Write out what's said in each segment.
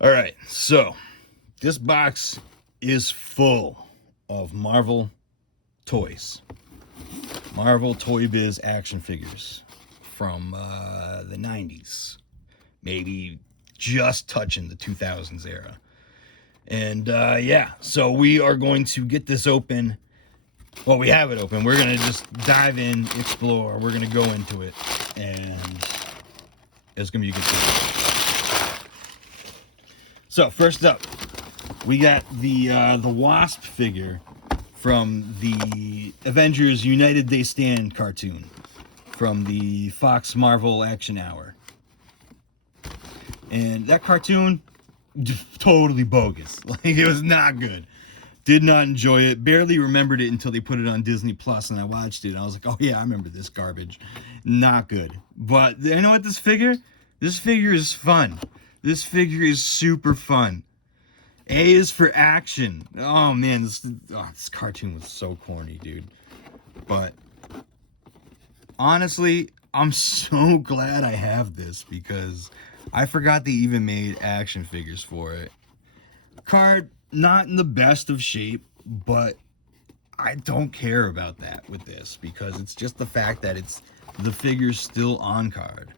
All right, so this box is full of Marvel toys. Marvel Toy Biz action figures from the 90s. Maybe just touching the 2000s era. And yeah, so we are going to get this open. Well, we have it open. We're going to just dive in, explore. We're going to go into it. And it's going to be a good thing. So first up, we got the Wasp figure from the Avengers United They Stand cartoon from the Fox Marvel Action Hour. And that cartoon, totally bogus. Like, it was not good. Did not enjoy it. Barely remembered it until they put it on Disney Plus, and I watched it. And I was like, oh yeah, I remember this garbage. Not good. But you know what? This figure is fun. This figure is super fun. A is for action. Oh man, this cartoon was so corny, dude. But honestly, I'm so glad I have this because I forgot they even made action figures for it. Card, not in the best of shape, but I don't care about that with this because it's just the fact that the figure's still on card.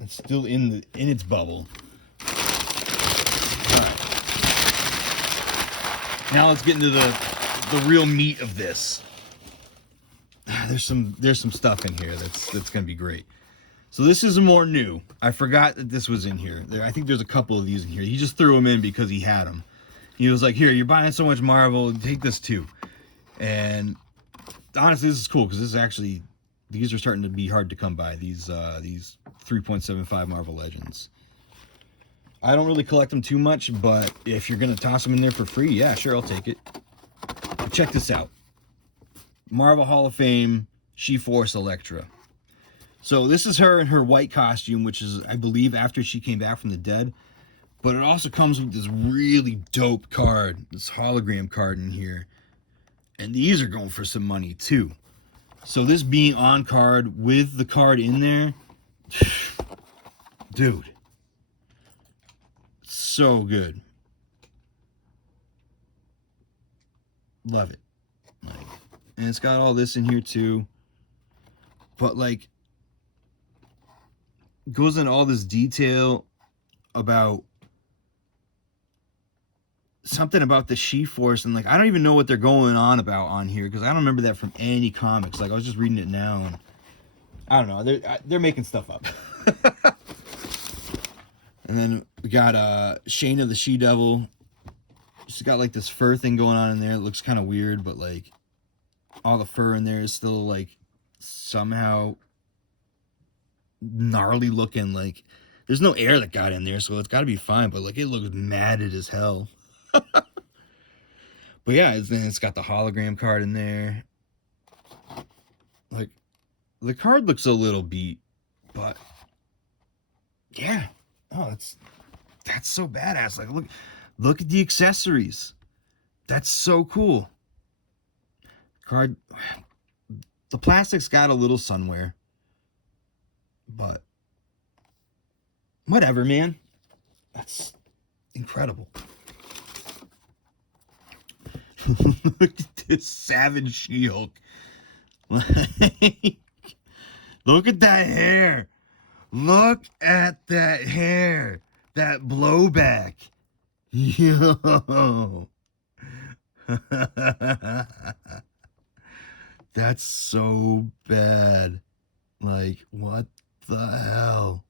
It's still in its bubble. All right. Now let's get into the real meat of this. There's some stuff in here that's gonna be great. So this is more new. I forgot that this was in here. I think there's a couple of these in here. He just threw them in because he had them. He was like, here, you're buying so much Marvel, take this too. And honestly, this is cool because this is actually, these are starting to be hard to come by. These 3.75 Marvel Legends. I don't really collect them too much, but if you're gonna toss them in there for free, yeah, sure, I'll take it. But check this out. Marvel Hall of Fame She-Force Elektra. So this is her in her white costume, which is, I believe, after she came back from the dead. But it also comes with this really dope card, this hologram card in here. And these are going for some money too. So this being on card with the card in there, dude, so good. Love it. Like, and it's got all this in here too. But like, goes into all this detail about something about the She-Force, and like I don't even know what they're going on about on here because I don't remember that from any comics. Like I was just reading it now, and I don't know. They're making stuff up. And then we got Shayna the She-Devil. She's got like this fur thing going on in there. It looks kind of weird, but like all the fur in there is still like somehow gnarly looking. Like there's no air that got in there, so it's got to be fine. But like it looks matted as hell. But yeah, it's got the hologram card in there. Like the card looks a little beat, but yeah, oh, that's so badass. Like look at the accessories. That's so cool. Card, the plastic's got a little sunwear, but whatever, man. That's incredible. Look at this Savage She-Hulk. Look at that hair. Look at that hair. That blowback. Yo. That's so bad. Like, what the hell?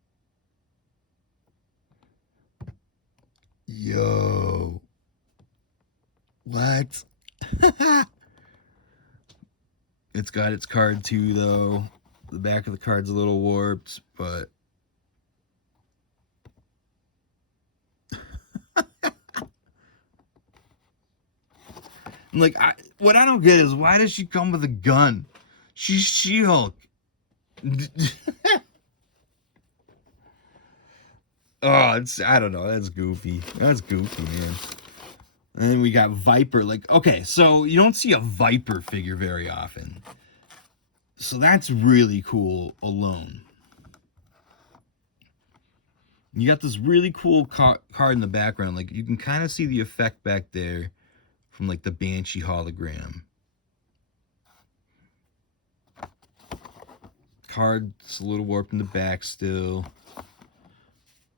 Yo. What? It's got its card too, though. The back of the card's a little warped, but like, what I don't get is why does she come with a gun? She's She-Hulk. Oh, I don't know. That's goofy. That's goofy, man. And then we got Viper. Like, okay, so you don't see a Viper figure very often. So that's really cool alone. You got this really cool card in the background. Like, you can kind of see the effect back there from, like, the Banshee hologram. Card's a little warped in the back still.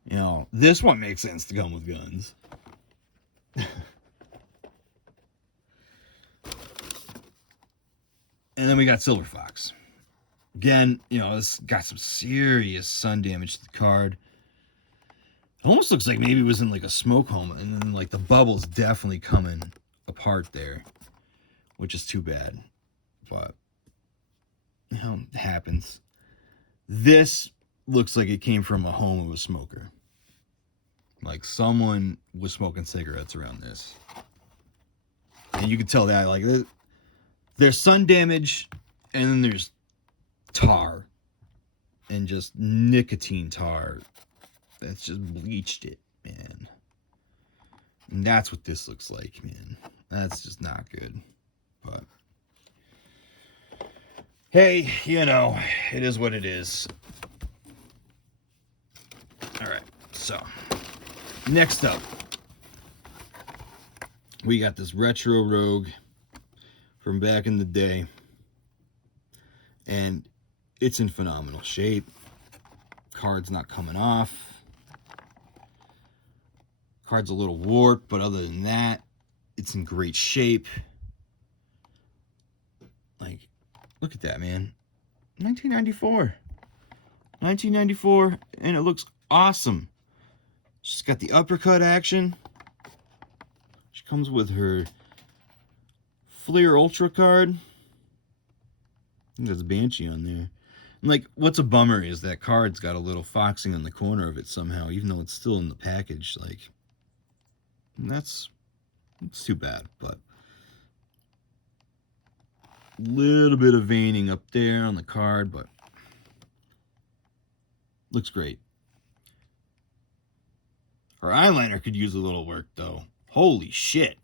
You know, this one makes sense to come with guns. And then we got Silver Fox. Again, you know, this got some serious sun damage to the card. It almost looks like maybe it was in like a smoke home, and then like the bubble's definitely coming apart there, which is too bad. But, you know, it happens. This looks like it came from a home of a smoker. Like, someone was smoking cigarettes around this. And you can tell that, like, there's sun damage, and then there's tar. And just nicotine tar. That's just bleached it, man. And that's what this looks like, man. That's just not good. But, hey, you know, it is what it is. Alright, so, next up, we got this retro Rogue from back in the day. And it's in phenomenal shape. Card's not coming off. Card's a little warped, but other than that, it's in great shape. Like, look at that, man. 1994. 1994, and it looks awesome. She's got the uppercut action. She comes with her Flair Ultra card. I think there's a Banshee on there. And like, what's a bummer is that card's got a little foxing on the corner of it somehow, even though it's still in the package. Like, it's too bad, but a little bit of veining up there on the card, but looks great. Her eyeliner could use a little work, though. Holy shit.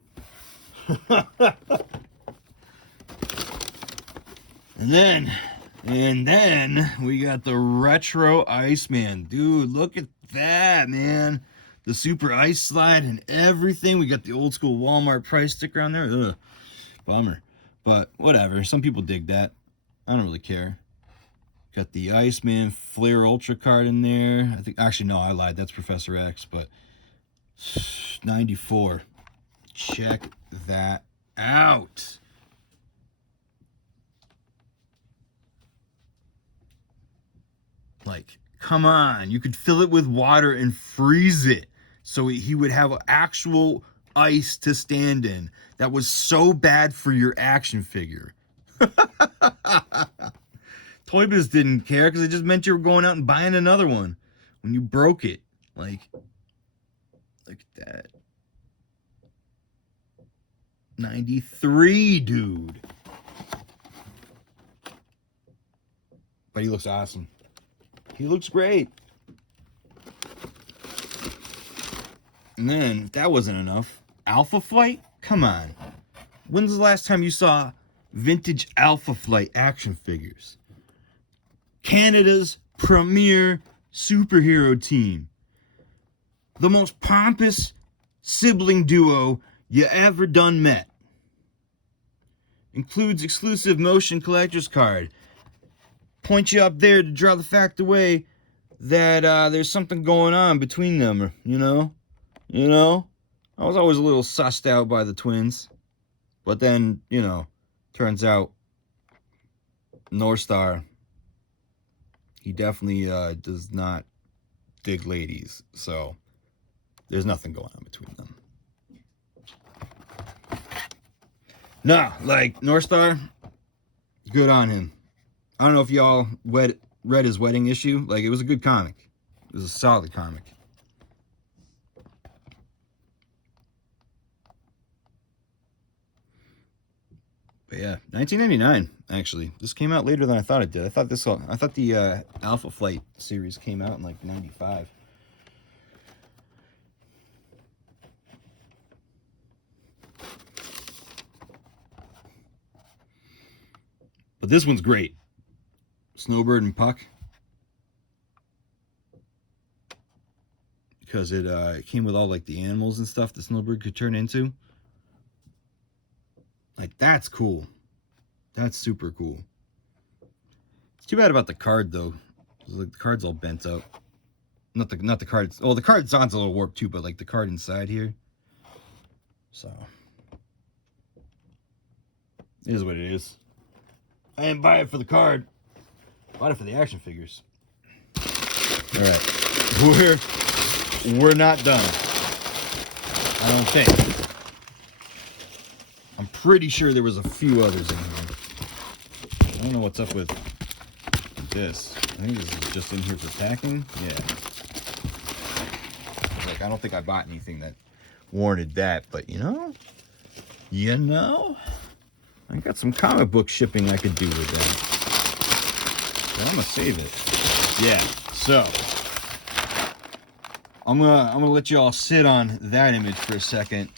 And then we got the retro Iceman. Dude, look at that, man. The super ice slide and everything. We got the old school Walmart price sticker on there. Ugh, bummer. But whatever. Some people dig that. I don't really care. Got the Iceman Flair Ultra card in there. I think, actually, no, I lied. That's Professor X, but 94. Check that out. Like, come on. You could fill it with water and freeze it so he would have actual ice to stand in. That was so bad for your action figure. Toy Biz didn't care because it just meant you were going out and buying another one when you broke it. Like, look at that. 93, dude. But he looks awesome. He looks great. And then, if that wasn't enough, Alpha Flight? Come on. When's the last time you saw vintage Alpha Flight action figures? Canada's premier superhero team. The most pompous sibling duo you ever done met. Includes exclusive motion collector's card. Point you up there to draw the fact away that there's something going on between them, you know? You know? I was always a little sussed out by the twins. But then, you know, turns out North Star, he definitely does not dig ladies. So, there's nothing going on between them. Nah, like, North Star, good on him. I don't know if y'all read his wedding issue. Like, it was a good comic. It was a solid comic. But yeah, 1999, actually. This came out later than I thought it did. I thought the Alpha Flight series came out in like 95. But this one's great. Snowbird and Puck. because it came with all like the animals and stuff the snowbird could turn into. Like, that's cool. That's super cool. It's too bad about the card though. Like, the card's all bent up. Not the cards. Oh, the card's a little warped too, but like the card inside here. So it is what it is. I didn't buy it for the card. I bought it for the action figures. All right, we're not done. I don't think. I'm pretty sure there was a few others in here. I don't know what's up with this. I think this is just in here for packing. Yeah. Like, I don't think I bought anything that warranted that, but you know, I got some comic book shipping I could do with that. But I'm gonna save it. Yeah. So I'm gonna let you all sit on that image for a second,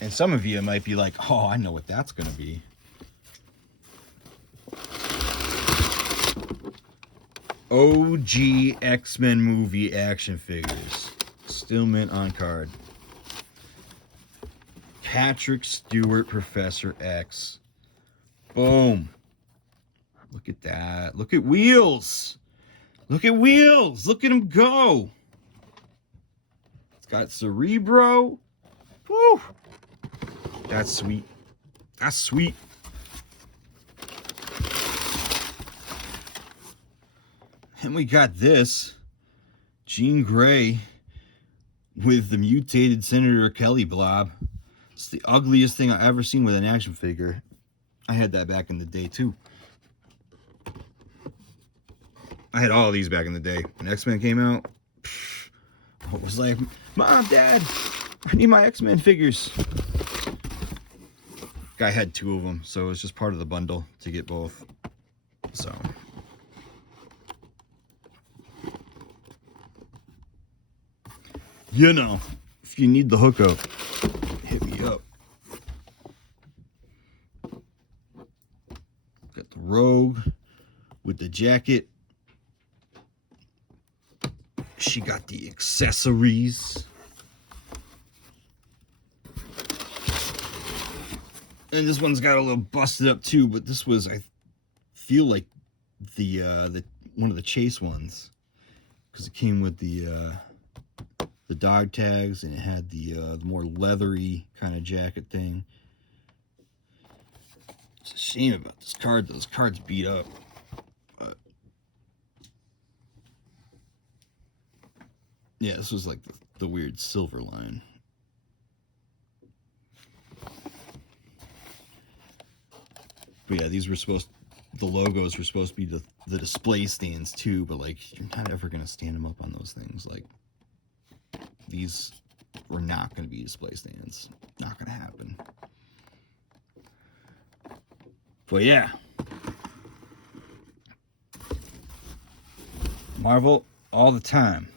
and some of you might be like, "Oh, I know what that's gonna be." OG X-Men movie action figures, still mint on card. Patrick Stewart, Professor X. Boom. Look at that. Look at Wheels. Look at Wheels. Look at him go. It's got Cerebro. Woo. That's sweet. That's sweet. And we got this. Jean Grey with the mutated Senator Kelly blob. It's the ugliest thing I've ever seen with an action figure. I had that back in the day too. I had all of these back in the day. When X-Men came out, I was like, Mom, Dad, I need my X-Men figures. Guy had 2 of them, so it's just part of the bundle to get both. So you know, if you need the hookup, hit me up. Got the Rogue with the jacket. She got the accessories. And this one's got a little busted up too, but this was, I feel like, the one of the chase ones, because it came with the dog tags, and it had the more leathery kind of jacket thing. It's a shame about this card. Those cards beat up. But yeah, this was like the weird silver line. But yeah, these were the logos were supposed to be the display stands too, but like, you're not ever gonna stand them up on those things. Like, these were not going to be display stands. Not going to happen. But yeah. Marvel all the time.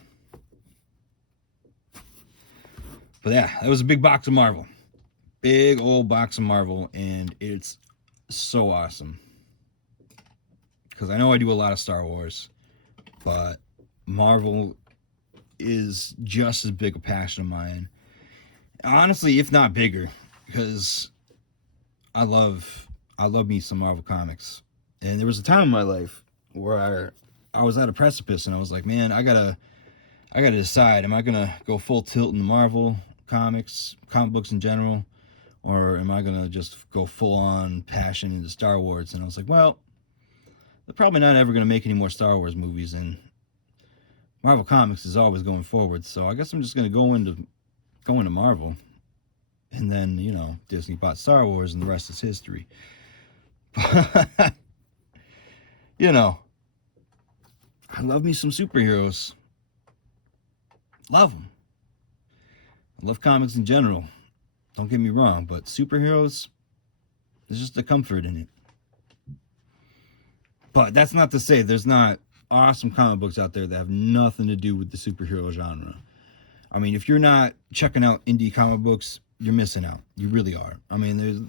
But yeah, that was a big box of Marvel. Big old box of Marvel, and it's so awesome. Because I know I do a lot of Star Wars, but Marvel is just as big a passion of mine, honestly, if not bigger, because I love me some Marvel comics. And there was a time in my life where I was at a precipice, and I was like, man, I gotta decide, am I gonna go full tilt in the Marvel comics, comic books in general, or am I gonna just go full on passion into Star Wars? And I was like, well, they're probably not ever gonna make any more Star Wars movies, and Marvel Comics is always going forward, so I guess I'm just going to go into Marvel. And then, you know, Disney bought Star Wars, and the rest is history. But, you know, I love me some superheroes. Love them. I love comics in general. Don't get me wrong, but superheroes, there's just a comfort in it. But that's not to say there's not awesome comic books out there that have nothing to do with the superhero genre. I mean, if you're not checking out indie comic books, you're missing out. You really are. I mean, there's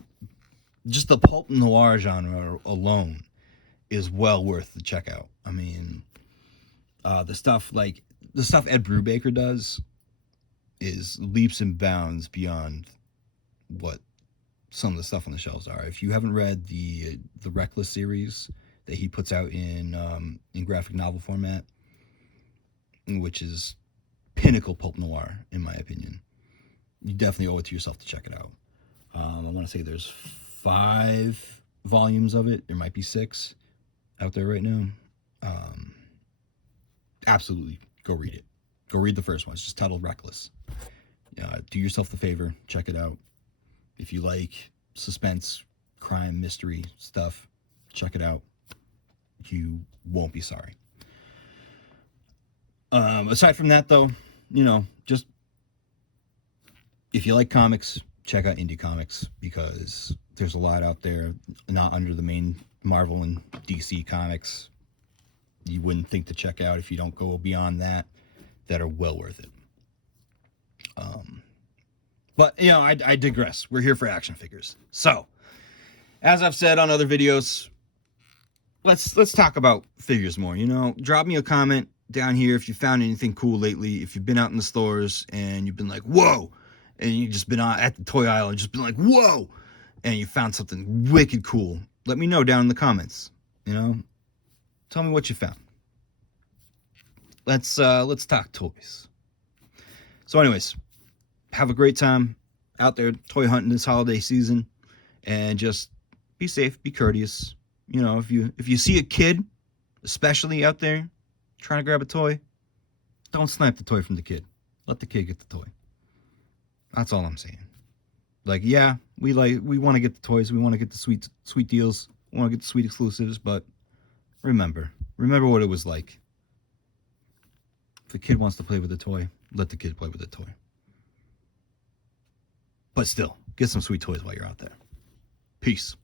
just the pulp noir genre alone is well worth the check out. I mean, the stuff Ed Brubaker does is leaps and bounds beyond what some of the stuff on the shelves are. If you haven't read the Reckless series that he puts out in graphic novel format, which is pinnacle pulp noir in my opinion, you definitely owe it to yourself to check it out. I want to say there's 5 volumes of it. There might be 6 out there right now. Absolutely, go read it. Go read the first one. It's just titled Reckless. Do yourself the favor, check it out. If you like suspense, crime, mystery stuff, check it out. You won't be sorry. Aside from that, though, just if you like comics, check out indie comics, because there's a lot out there not under the main Marvel and DC comics you wouldn't think to check out if you don't go beyond that are well worth it. But I digress. We're here for action figures. So, as I've said on other videos, let's talk about figures more. Drop me a comment down here if you found anything cool lately. If you've been out in the stores and you've been like, whoa, and you've just been at the toy aisle and just been like, whoa, and you found something wicked cool. Let me know down in the comments. Tell me what you found. Let's talk toys. So anyways, have a great time out there toy hunting this holiday season, and just be safe, be courteous. If you see a kid, especially out there trying to grab a toy, don't snipe the toy from the kid. Let the kid get the toy. That's all I'm saying. Like, yeah, we want to get the toys, we want to get the sweet deals, we want to get the sweet exclusives, but remember what it was like. If a kid wants to play with a toy, let the kid play with the toy. But still, get some sweet toys while you're out there. Peace.